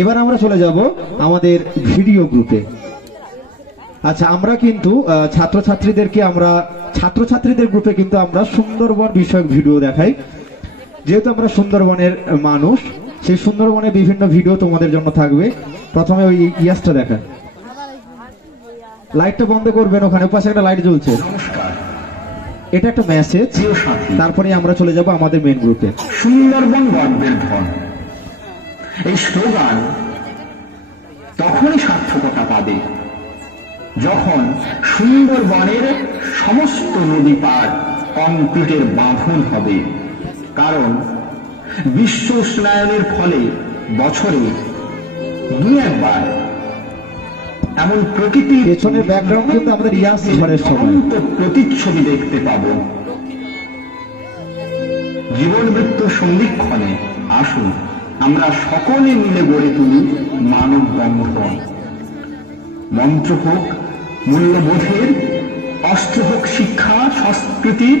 এবার আমরা চলে যাব আমাদের ভিডিও গ্রুপে। আচ্ছা, আমরা কিন্তু ছাত্রছাত্রীদের গ্রুপে কিন্তু আমরা সুন্দরবন বিষয়ক ভিডিও দেখাই। যেহেতু আমরা সুন্দরবনের মানুষ, সেই সুন্দরবনের বিভিন্ন ভিডিও তোমাদের জন্য থাকবে। প্রথমে ওই ইয়াসটা দেখেন, লাইটটা বন্ধ করবেন, ওখানে পাশে একটা লাইট জ্বলছে। এটা একটা মেসেজ। তারপরে আমরা চলে যাব আমাদের মেন গ্রুপে। সুন্দরবন গর্বের ধন, এই স্লোগান তখনই সার্থকতা পাবে যখন সুন্দরবনের সমস্ত নদী পার কংক্রিটের বাঁধন হবে। কারণ বিশ্ব উষ্ণায়নের ফলে বছরে দুই একবার এমন প্রকৃতির পেছনের ব্যাকগ্রাউন্ড কিন্তু আমাদের ইয়াস ঝড়ের সময় প্রতিচ্ছবি দেখতে পাব। জীবন মৃত্যু সন্ধিক্ষণে আসুন আমরা সকলে মিলে গড়ে তুলি মানব বন্ধন। মন্ত্র হোক মূল্যবোধের, অস্ত্র হোক শিক্ষা সংস্কৃতির,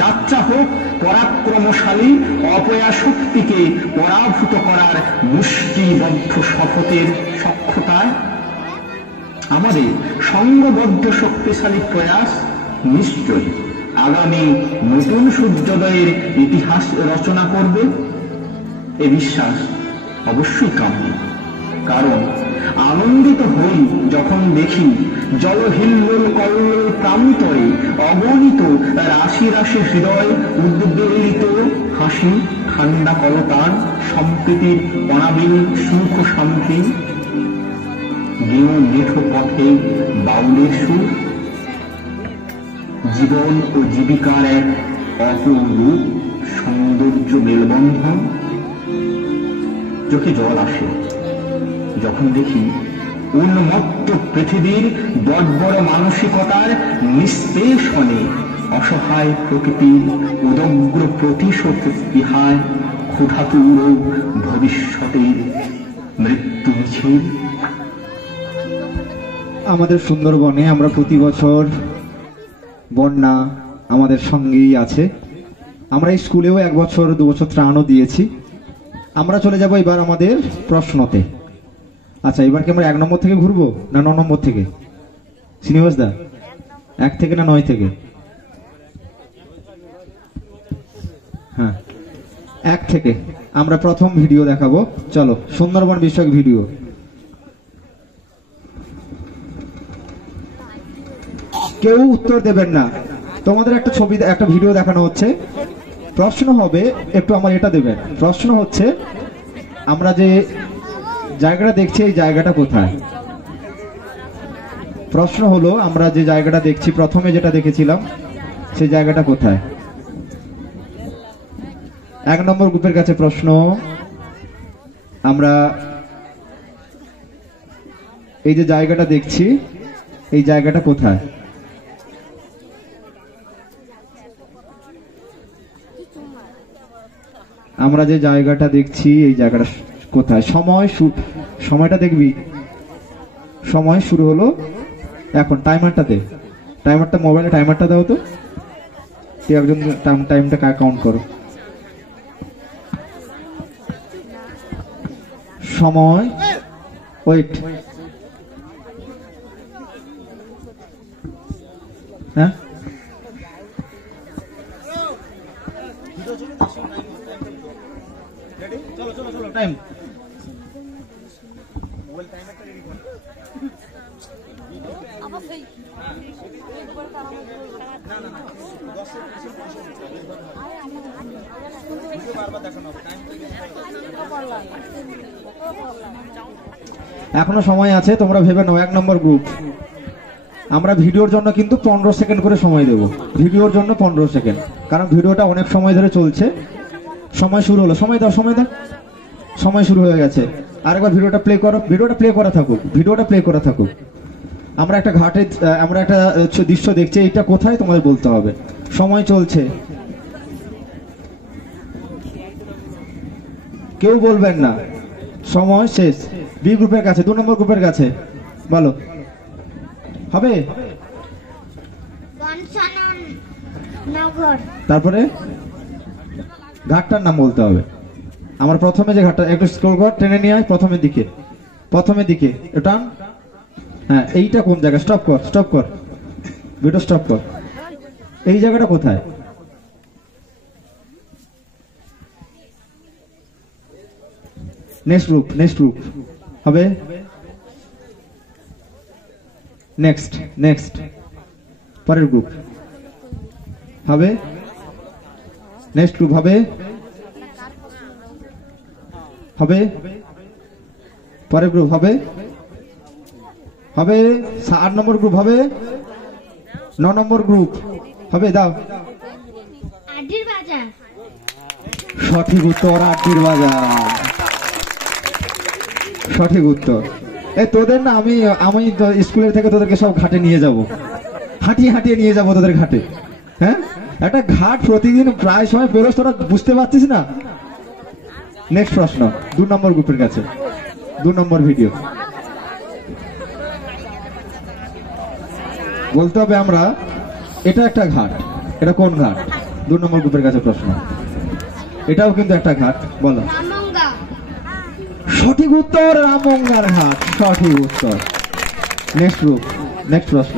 যাত্রা হোক পরাক্রমশালী অপয়া শক্তিকে পরাভূত করার মুষ্টিবদ্ধ শপথের সক্ষতায়। আমাদের সংঘবদ্ধ শক্তিশালী প্রয়াস নিশ্চয়ই আগামী নতুন সূর্যোদয়ের ইতিহাস রচনা করবে। এ বিশ্বাস অবশ্যই কাম্য। কারণ আনন্দিত হই যখন দেখি জলহিল্লোল কল্লোল প্রান্তরে অগণিত রাশি রাশি হৃদয় উদ্বেলিত হাসি, ঠান্ডা কলতান, সম্প্রীতির অনাবিল সুখ শান্তি, গেয় মেঠো পথে বাউলের সুর, জীবন ও জীবিকার এক অপরূপ সৌন্দর্য মেলবন্ধন। চোখে জল আসে যখন দেখি উন্মত্ত পৃথিবীর বর্বর মানসিকতার নিস্পেষণে অসহায় প্রকৃতির উদগ্র প্রতিশোধ স্পৃহায় ক্ষুধাতুর ভবিষ্যতের মৃত্যু মিছিল। আমাদের সুন্দরবনে আমরা প্রতি বছর বন্যা আমাদের সঙ্গেই আছে। আমরা এই স্কুলেও 1 বছর 2 বছর ত্রাণও দিয়েছি। আমরা চলে যাব এবার আমাদের প্রশ্নতে। আচ্ছা, এবার কি আমরা 1 নম্বর থেকে ঘুরবো না 9 নম্বর থেকে? শ্রীনিবাস দা, 1 থেকে না 9 থেকে? হ্যাঁ, 1 থেকে আমরা প্রথম ভিডিও দেখাবো। চলো, সুন্দরবন বিষয়ক ভিডিও। কেউ উত্তর দেবেন না, তোমাদের একটা ছবি একটা ভিডিও দেখানো হচ্ছে। প্রশ্ন হবে, একটু আমার এটা দেবেন। প্রশ্ন হচ্ছে, আমরা যে জায়গাটা দেখছি এই জায়গাটা কোথায়? প্রশ্ন হলো, আমরা যে জায়গাটা দেখছি, প্রথমে যেটা দেখেছিলাম সেই জায়গাটা কোথায়? 1 নম্বর গ্রুপের কাছে প্রশ্ন, আমরা এই যে জায়গাটা দেখছি এই জায়গাটা কোথায়? আমরা যে জায়গাটা দেখছি এই জায়গাটা কোথায়? সময়টা দেখবি। সময় শুরু হলো এখন। টাইমারটা দে, টাইমারটা মোবাইলে টাইমারটা দাও তো। তুই একজন টাইমটা কাউন্ট করো। সময়, ওয়েট, হ্যাঁ টাইম। এখনো সময় আছে, তোমরা ভেবে নাও। 1 নম্বর গ্রুপ, আমরা ভিডিওর জন্য কিন্তু 15 সেকেন্ড করে সময় দেব। ভিডিওর জন্য 15 সেকেন্ড, কারণ ভিডিওটা অনেক সময় ধরে চলছে। সময় শুরু হলো, সময় দাও, সময় দাও। সময় শুরু হয়ে গেছে। আরেকবার ভিডিওটা প্লে করো। ভিডিওটা প্লে করা থাকুক, ভিডিওটা প্লে করা থাকুক। আমরা একটা ঘাটে, আমরা একটা দৃশ্য দেখছি, এটা কোথায় তোমাদের বলতে হবে। সময় চলছে, কেউ বলবেন না। সময় শেষ। বি গ্রুপের কাছে, 2 নম্বর গ্রুপের কাছে বলো। হবে? তারপরে ঘাটটার নাম বলতে হবে। আমার প্রথমে যে ঘাটটা একটু স্ক্রল কর, টেনে নিয়ে আয় প্রথমের দিকে টান। হ্যাঁ, এইটা কোন জায়গা? স্টপ কর ভিডিও, স্টপ কর। এই জায়গাটা কোথায়? নেক্সট গ্রুপ হবে। নেক্সট পরের গ্রুপ হবে। নেক্সট গ্রুপ হবে পরের গ্রুপ হবে 8 নম্বর গ্রুপ হবে, 9 নম্বর গ্রুপ হবে। দাও আড্ডির বাজার। সঠিক উত্তর, আড্ডির বাজার সঠিক উত্তর। তোদের না আমি তো স্কুলের থেকে তোদেরকে সব ঘাটে নিয়ে যাব, হাঁটিয়ে নিয়ে যাব তোদের ঘাটে। হ্যাঁ, একটা ঘাট প্রতিদিন প্রায় সময় পেরোস, তোরা বুঝতে পারছিস না। নেক্সট প্রশ্ন 2 নম্বর গ্রুপের কাছে, 2 নম্বর ভিডিও বলতে হবে আমরা। এটা একটা ঘাট, এটা কোন ঘাট? 2 নম্বর গ্রুপের কাছে প্রশ্ন। এটাও কিন্তু একটা ঘাট, বলো। রামগঙ্গা। সঠিক উত্তর, রামগঙ্গার ঘাট সঠিক উত্তর। নেক্সট গ্রুপ, নেক্সট প্রশ্ন।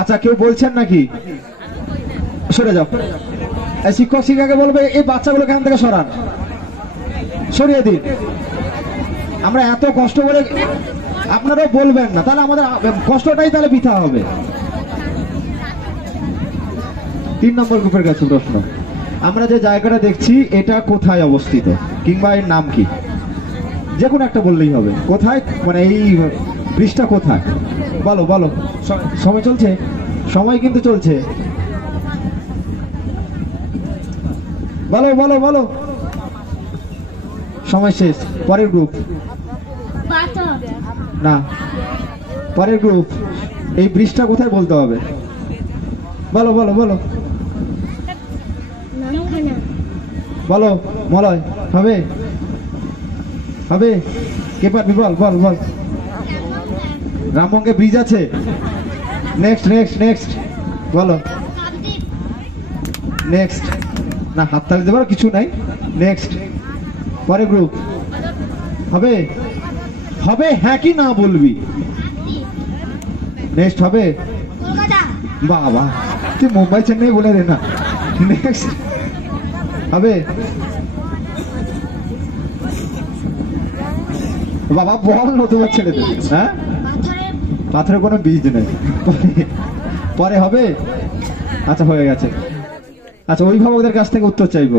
আচ্ছা, কেউ বলছেন নাকি? সরে যাও। শিক্ষক শিক্ষাকে বলবে এই বাচ্চাগুলোকে এখান থেকে সরান, সরিয়ে দিন। আমরা এত কষ্ট করে, আপনারাও বলবেন না, তাহলে আমাদের কষ্টটাই তাহলে বৃথা হবে। 3 নম্বর গ্রুপের কাছে প্রশ্ন। আমরা যে জায়গাটা দেখছি এটা কোথায় অবস্থিত, কিংবা এর নাম কি? যে কোনো একটা বললেই হবে। কোথায় মানে এই ব্রিজটা কোথায়? বলো। সময় চলছে, সময় কিন্তু চলছে। বলো। সময় শেষ। পরের গ্রুপ না, পরের গ্রুপ। এই ব্রিজটা কোথায় বলতে হবে? বলো। বলো মলয়, হবে কে পারবি? বল। রামগঙ্গে ব্রিজ আছে। নেক্সট বলো। নেক্সট না, হাততালি দেবার কিছু নাই। নেক্সট পরের গ্রুপ হবে। হ্যাঁ কি না বলবি? নেক্সট হবে বাবা, তুই মুম্বাই চেন্নাই বলে দে না। নেক্সট হবে বাবা, বল নতুবা ছেড়ে দেবে। হ্যাঁ, পাথরের কোনো বীজ নেই। পরে হবে। আচ্ছা, হয়ে গেছে। আচ্ছা, অভিভাবকদের কাছ থেকে উত্তর চাইবো।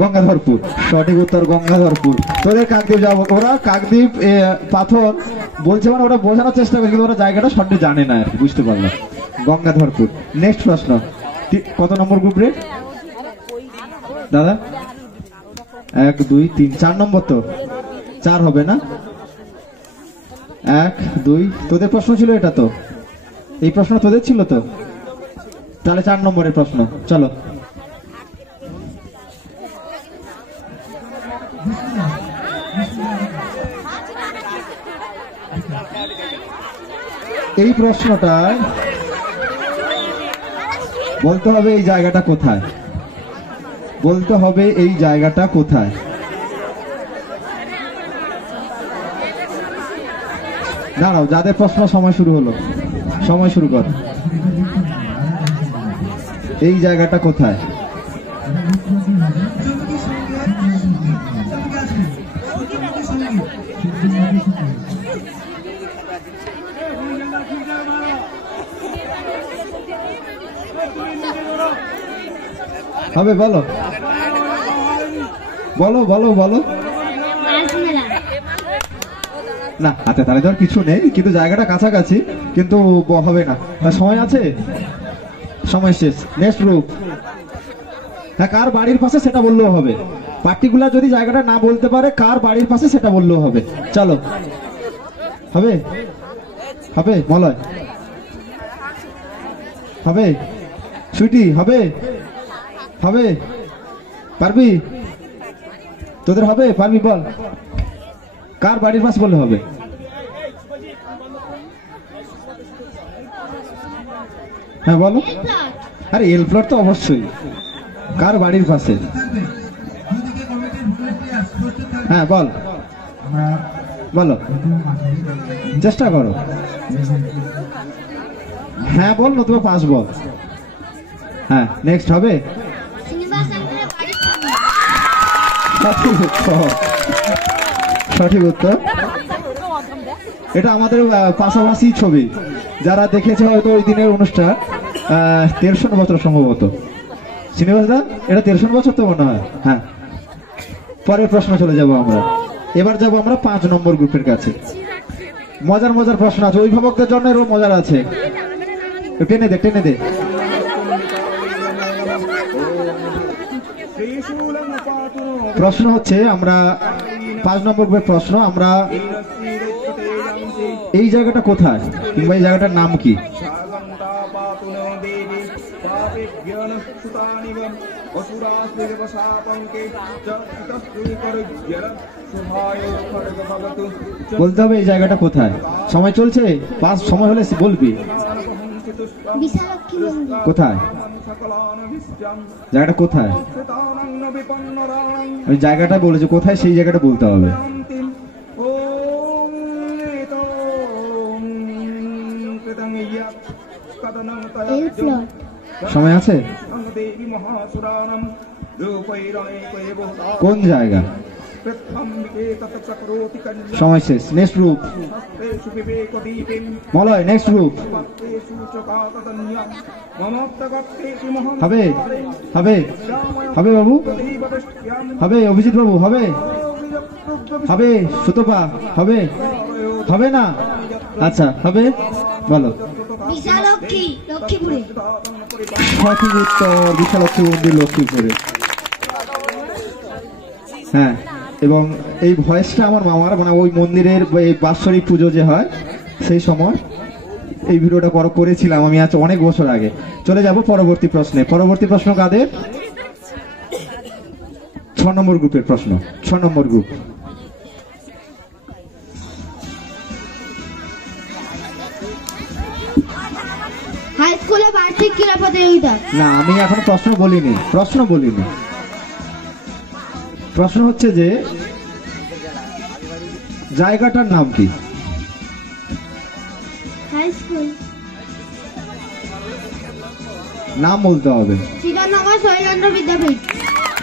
গঙ্গাধরপুর সঠিক উত্তর, গঙ্গাধরপুর। তোদের কাকদ্বীপ যাবো, ওরা কাকদ্বীপ পাথর বলছে, মানে ওরা বোঝানোর চেষ্টা করে, কিন্তু ওরা জায়গাটা সঠিক জানে না আর কি, বুঝতে পারলাম। গঙ্গাধরপুর। নেক্সট প্রশ্ন। কত নম্বর গ্রুপ রে দাদা? 1 2 3 4 নম্বর তো 4 হবে না? 1 2, তোদের প্রশ্ন ছিল এটা তো, এই প্রশ্ন তোদের ছিল তো, তাহলে 4 নম্বরের প্রশ্ন। চলো। এই প্রশ্নটা বলতে হবে এই জায়গাটা কোথায়, দাঁড়াও, যাদের প্রশ্ন সময় শুরু হলো, সময় শুরু কর। এই জায়গাটা কোথায়? হবে, বলো। না, হাতে তালে তো আর কিছু নেই, কিন্তু জায়গাটা কাছাকাছি, কিন্তু হবে না। সময় আছে, সময় শেষ। Next group. হ্যাঁ, কার বাড়ির পাশে সেটা বললেও হবে। পার্টিকুলার যদি জায়গাটা না বলতে পারে কার বাড়ির পাশে সেটা বললেও হবে। চলো। হবে মলয়, হবে সুইটি, হবে পারবি? তোদের হবে? পারবি? বল, কার বাড়ির পাশে বললে হবে? হ্যাঁ বলো। আরে এল প্লট তো অবশ্যই, কার বাড়ির পাশে? হ্যাঁ বল, বলো, চেষ্টা করো। হ্যাঁ বল, নতুবা পাস বল। হ্যাঁ নেক্সট হবে। শ্রীনিবাস আঙ্কেলের বাড়ির সামনে। সঠিক উত্তর, সঠিক উত্তর। এটা আমাদের পাশাপাশি ছবি, যারা দেখেছে হয়তো ওই দিনের অনুষ্ঠান 1300 বছর সম্ভবত। শ্রীনিবাস দা, এটা 1300 বছর তো মনে হয়। হ্যাঁ, পরের প্রশ্ন চলে যাব আমরা। এবার যাব আমরা 5 নম্বর গ্রুপের কাছে। মজার মজার প্রশ্ন আছে, অভিভাবকদের জন্য এরও মজার আছে। টেনে দে, টেনে দে। প্রশ্ন হচ্ছে, আমরা 5 নম্বর গ্রুপের প্রশ্ন, আমরা এই জায়গাটা কোথায়, কিংবা এই জায়গাটার নাম কি? বলতে হবে এই জায়গাটা কোথায়। সময় চলছে, পাস সময় হলে বলবি। বিশালক্ষী মন্দির। কোথায় জায়গাটা, কোথায়? ওই জায়গাটা বলেছে, কোথায় সেই জায়গাটা বলতে হবে। এল প্লট। সময় আছে? কোন জায়গা? সময় শেষ। Next group Malay, next group হবে, হবে, হবে বাবু, হবে অভিজিৎ বাবু, হবে, হবে সুতপা, হবে, হবে না? আচ্ছা হবে, বলো। বিশালক্ষী, লক্ষ্মীপুরে। সঠিক উত্তর, বিশালক্ষী মন্দির, লক্ষ্মীপুরে। হ্যাঁ, এবং এই ভয়েসটা আমার মামার, মানে ওই মন্দিরের এই বাৎসরিক পুজো যে হয় সেই সময় এই ভিডিওটা করেছিলাম আমি, আজ অনেক বছর আগে। চলে যাব পরবর্তী প্রশ্নে। পরবর্তী প্রশ্ন কাদের? 6 নম্বর গ্রুপের প্রশ্ন। 6 নম্বর গ্রুপ। হাই স্কুলে বার্ষিক ক্রীড়া প্রতিযোগিতা। না, আমি এখন প্রশ্ন বলিনি, প্রশ্ন বলিনি। প্রশ্ন হচ্ছে যে জায়গাটার নাম কি? High school. নাম বলতে হবে। শ্রীধরনগর শৈলেন্দ্র বিদ্যাপীঠ।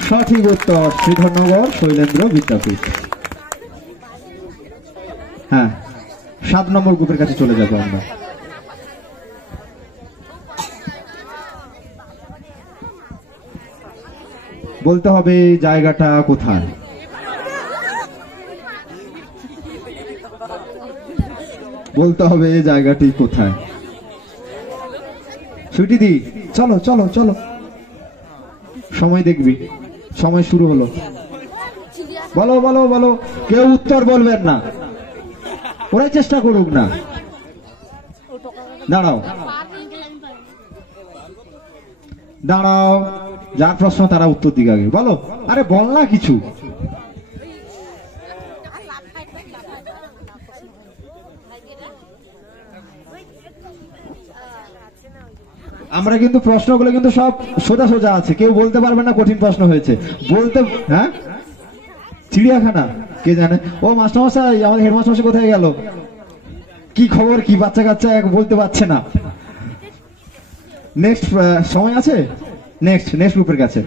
সঠিক উত্তর, শ্রীধরনগর শৈলেন্দ্র বিদ্যাপীঠ। হ্যাঁ, 7 নম্বর গ্রুপের কাছে চলে যাবো আমরা। বলতে হবে জায়গাটা কোথায়। বলতে হবে জায়গাটি কোথায়। ছুটি দি, চলো চলো চলো, সময় দেখবি, সময় শুরু হলো। বলো বলো বলো, কেউ উত্তর বলবেন না, ওরাই চেষ্টা করুক না। দাঁড়াও দাঁড়াও, যার প্রশ্ন তারা উত্তর দিকে আগে বলো। আরে বল না কিছু। আমরা কিন্তু প্রশ্নগুলো কিন্তু সব সোজা সোজা আছে, কেউ বলতে পারবে না কঠিন প্রশ্ন হয়েছে বলতে। হ্যাঁ, চিড়িয়াখানা, কে জানে? ও মাস্টারমশাই, আমাদের হেডমাস্টারমশাই কোথায় গেল? কি খবর, কি বাচ্চা কাচ্চা বলতে পারছে না। নেক্সট, সময় আছে? নেক্সট নেক্সট গ্রুপের কাছে।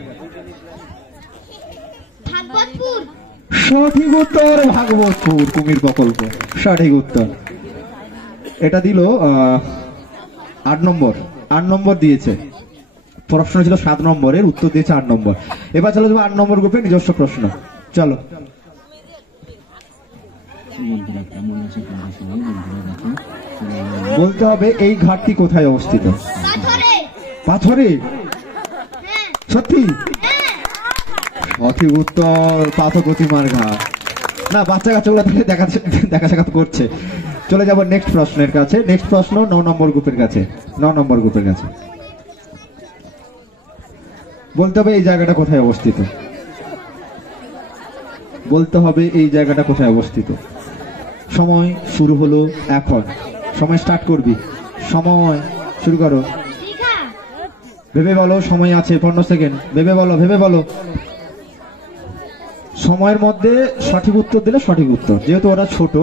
ভাগবতপুর। সঠিক উত্তর, ভাগবতপুর কুমির প্রকল্প, সঠিক উত্তর। এটা দিল 8 নম্বর, 8 নম্বর দিয়েছে। প্রশ্ন ছিল 7 নম্বরের, উত্তর দিয়েছে 8 নম্বর। এবার চলে যাবো 8 নম্বর গ্রুপের নিজস্ব প্রশ্ন। চলো। বলতে হবে এই ঘাটটি কোথায় অবস্থিত। পাথরে। পাথরে? হ্যাঁ। সত্যি? হ্যাঁ। সঠিক উত্তর, পাথর প্রতিমার ঘাট। না, বাচ্চা কাচ্চাগুলো দেখা সাক্ষাৎ করছে। চলে যাব নেক্সট প্রশ্নের কাছে। নেক্সট প্রশ্ন 9 নম্বর গ্রুপের কাছে। 9 নম্বর গ্রুপের কাছে বলতে হবে এই জায়গাটা কোথায় অবস্থিত। বলতে হবে এই জায়গাটা কোথায় অবস্থিত। সময় শুরু হলো এখন, সময় স্টার্ট করবি, সময় শুরু করো। দীঘা। ভেবে বলো, সময় আছে 15 সেকেন্ড। ভেবে বলো, ভেবে বলো। সময়ের মধ্যে সঠিক উত্তর দিলে সঠিক উত্তর, যেহেতু ওরা ছোট।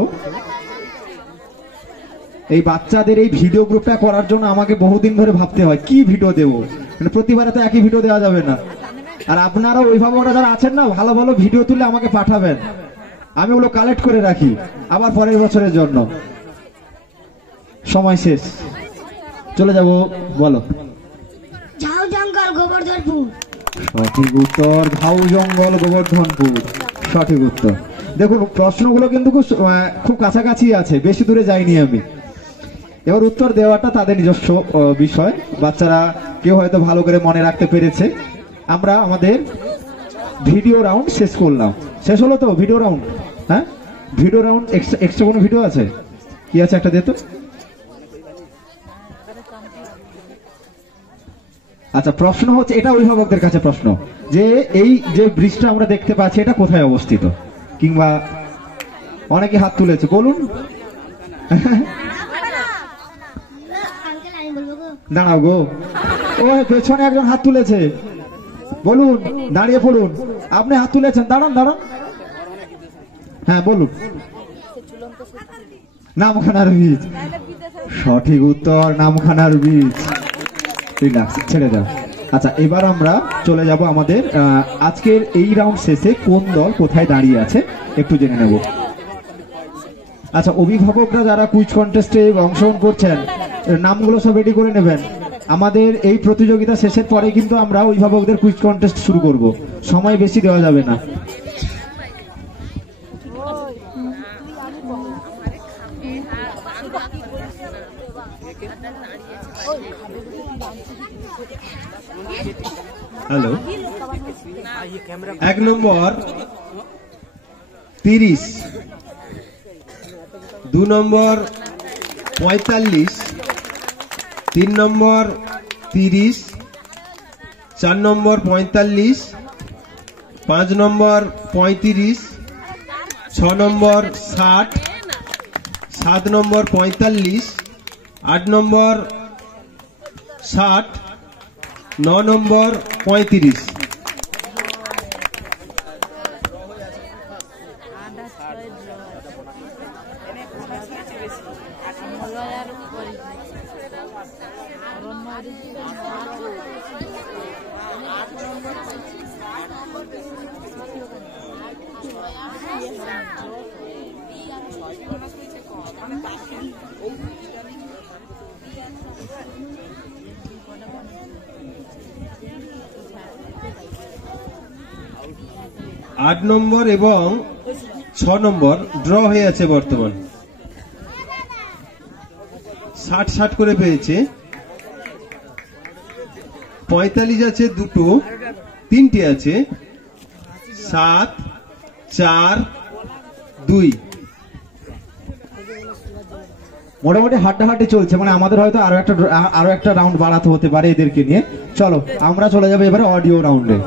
এই বাচ্চাদের এই ভিডিও গ্রুপটা করার জন্য আমাকে বহুদিন ধরে ভাবতে হয় কি ভিডিও দেবো, মানে প্রতিবারে তো একই ভিডিও দেওয়া যাবে না। আর আপনারা অভিভাবকরা যারা আছেন না, ভালো ভালো ভিডিও তুলে আমাকে পাঠাবেন, আমি ওগুলো কালেক্ট করে রাখি আবার পরের বছরের জন্য। সময় শেষ, চলে যাব। বলো। ঝাউ জঙ্গল গোবর্ধনপুর। সঠিক উত্তর, ঝাউ জঙ্গল গোবর্ধনপুর, সঠিক উত্তর। দেখুন প্রশ্নগুলো কিন্তু খুব কাছাকাছি আছে, বেশি দূরে যাইনি আমি। এবার উত্তর দেওয়াটা তাদের নিজস্ব বিষয়, বাচ্চারা কেউ হয়তো ভালো করে মনে রাখতে পেরেছে। আমরা আমাদের ভিডিও রাউন্ড শেষ করলাম। শেষ হলো তো ভিডিও রাউন্ড? হ্যাঁ, ভিডিও রাউন্ড। এক্সট্রা কোনো ভিডিও আছে কি? আছে একটা দে তো। আচ্ছা, প্রশ্ন হচ্ছে এটা, অভিভাবকদের কাছে প্রশ্ন, যে এই যে ব্রিজটা আমরা দেখতে পাচ্ছি এটা কোথায় অবস্থিত? কিংবা অনেকে হাত তুলেছে, বলুন। দাঁড়াও গো, ও পেছনে একজন হাত তুলেছে, বলুন। দাঁড়িয়ে পড়ুন, আপনি হাত তুলেছেন, দাঁড়ান দাঁড়ান। হ্যাঁ বলুন। নামখানার বীজ, সঠিক উত্তর, নামখানার বীজ। রিল্যাক্স, ছেড়ে দাও। আচ্ছা, এবার আমরা চলে যাব আমাদের আজকের এই রাউন্ড শেষে কোন দল কোথায় দাঁড়িয়ে আছে একটু জেনে নেব। আচ্ছা, অভিভাবকরা যারা কুইজ কন্টেস্টে অংশগ্রহণ করছেন নামগুলো সব রেডি করে নেবেন। আমাদের এই প্রতিযোগিতা শেষের পরে কিন্তু আমরা অভিভাবকদের কুইজ কন্টেস্ট শুরু করব, সময় বেশি দেওয়া যাবে না। হ্যালো, 1 নম্বর 30, 2 নম্বর 45, 3 নম্বর 30, 4 নম্বর 45, 5 নম্বর 35, 6 নম্বর 60, 7 নম্বর 45, 8 নম্বর 60, 9 নম্বর 35। আট নম্বর এবং 6 নম্বর ড্র হয়ে আছে বর্তমান। 60 করে পেয়েছে। 45 আছে দুটো, 3টে আছে, 7, 4, 2। মোটামুটি হাড্ডাহাড্ডি চলছে, মানে আমাদের হয়তো আরো একটা রাউন্ড বাড়াতে হতে পারে এদেরকে নিয়ে। চলো আমরা চলে যাবো এবারে অডিও রাউন্ডে।